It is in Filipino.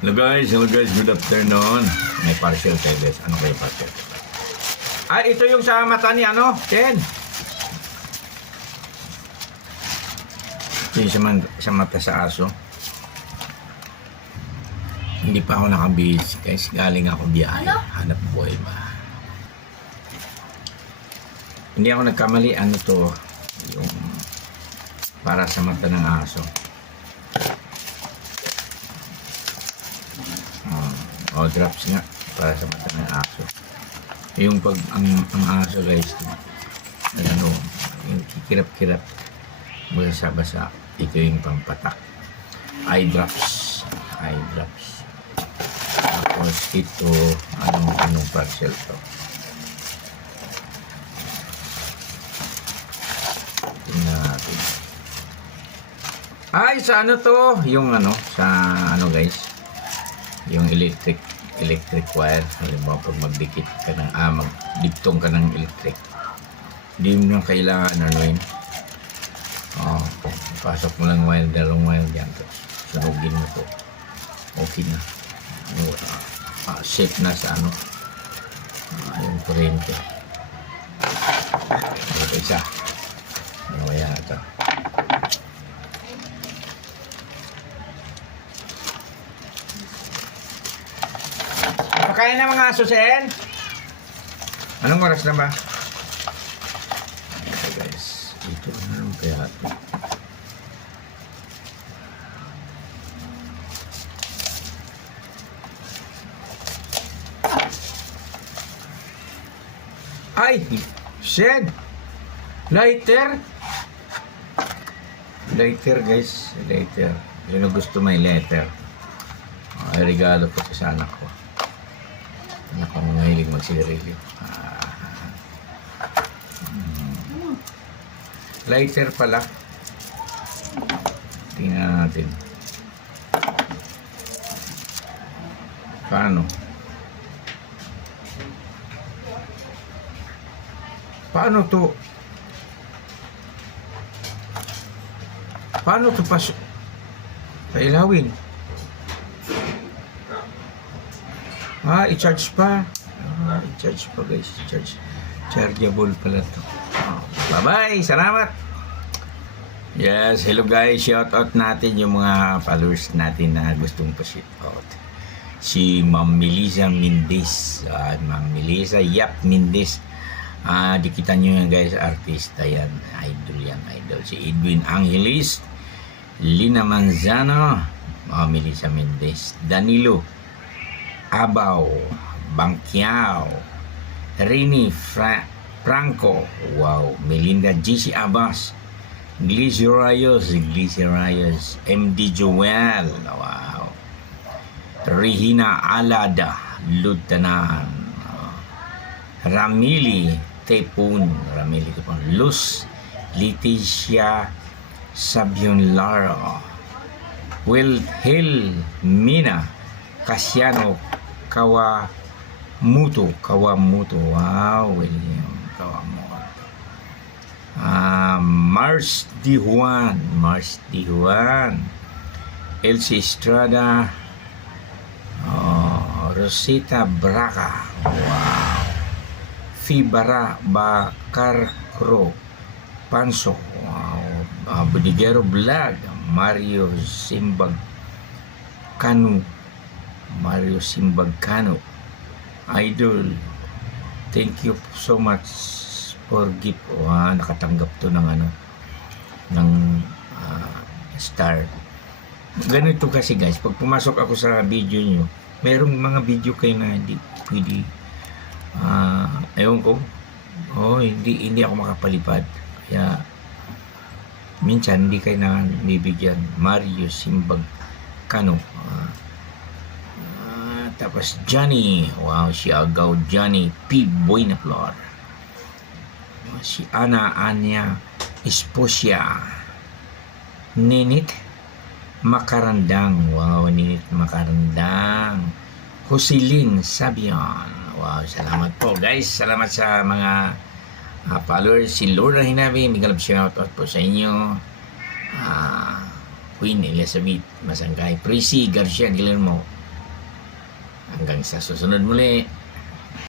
Hello guys, good afternoon. May parcel tayo guys. Ano kayo parcel? Ito yung sa mata ni Ken. Ito yung sa mata sa aso. Hindi pa ako nakabihis guys. Galing ako biyahe. Hanap buhay ba? Hindi ako nagkamali. Ano to? Yung para sa mata ng aso. Drops nga para sa mata ng aso. Yung pag ang aso guys, yung kikirap-kirap basa-basa, ito yung pampatak. Eye drops. Tapos ito, anong parcel to? Tingnan natin. Sa ano to? Yung sa guys, yung electric wire. Halimbawa pag magdikit ka ng magdiktong ka ng electric, hindi mo na kailangan pasok mo lang wire, dalawang wire dyan, sunugin mo to, okay na. Safe na sa yung kurente. Ito isa, kaya ito pakain na mga aso, Sen. Anong oras na ba? Okay guys, ito na kaya ito. Sen! Lighter guys, lighter. Sino gusto may lighter? Ay, regalo ko sa anak ko. Anak ko mahilig magsigarilyo. Lighter pala. Tingnan natin. Paano to? Paano to pailawin? I-charge pa. I-charge pa guys. Chargeable pala to. Bye-bye. Salamat. Yes, hello guys. Shout out natin yung mga followers natin na gustong pa-shout out. Si Ma'am Melissa Mendez. Ma'am Melissa Mendez. Dikita nyo yan guys. Artista yan. Idol. Si Edwin Angelis. Lina Manzano. Melissa Mendez. Danilo Abaw, Bangkiao, Rini Franco, wow, Melinda GC Abbas, Glizy Rayos, MD Joel, wow, Regina Alada, Lutanan, Ramili Tepun, Luz Leticia Sabion Lara, Wilhelmina Casiano Kawamuto, wow, William Kawamoto. Mars Di Juan, Elsie Estrada, Rosita Braca, wow, Fibara Bacarcro Panso, wow, Budigero Vlog, Mario Simbagcano, Idol, thank you so much for gift. Nakatanggap to ng star. Ganito kasi guys, pag pumasok ako sa video nyo, merong mga video kayo na hindi pwede, ewan ko, hindi ako makapalipad, kaya minsan hindi kayo na bibigyan. Mario Simbagcano, tapos Johnny, wow, si Agaw Johnny P. Buenaflor, si Anya Esposia, Ninit Makarandang, wow, Ninit Makarandang, Jocelyn Sabion, wow, salamat po guys, salamat sa mga followers. Si Lorna Hinabi, Miguel shoutout po sa inyo. Queen Elizabeth Masangkay, Prissy Garcia Guillermo, Hanggang sa susunod muli.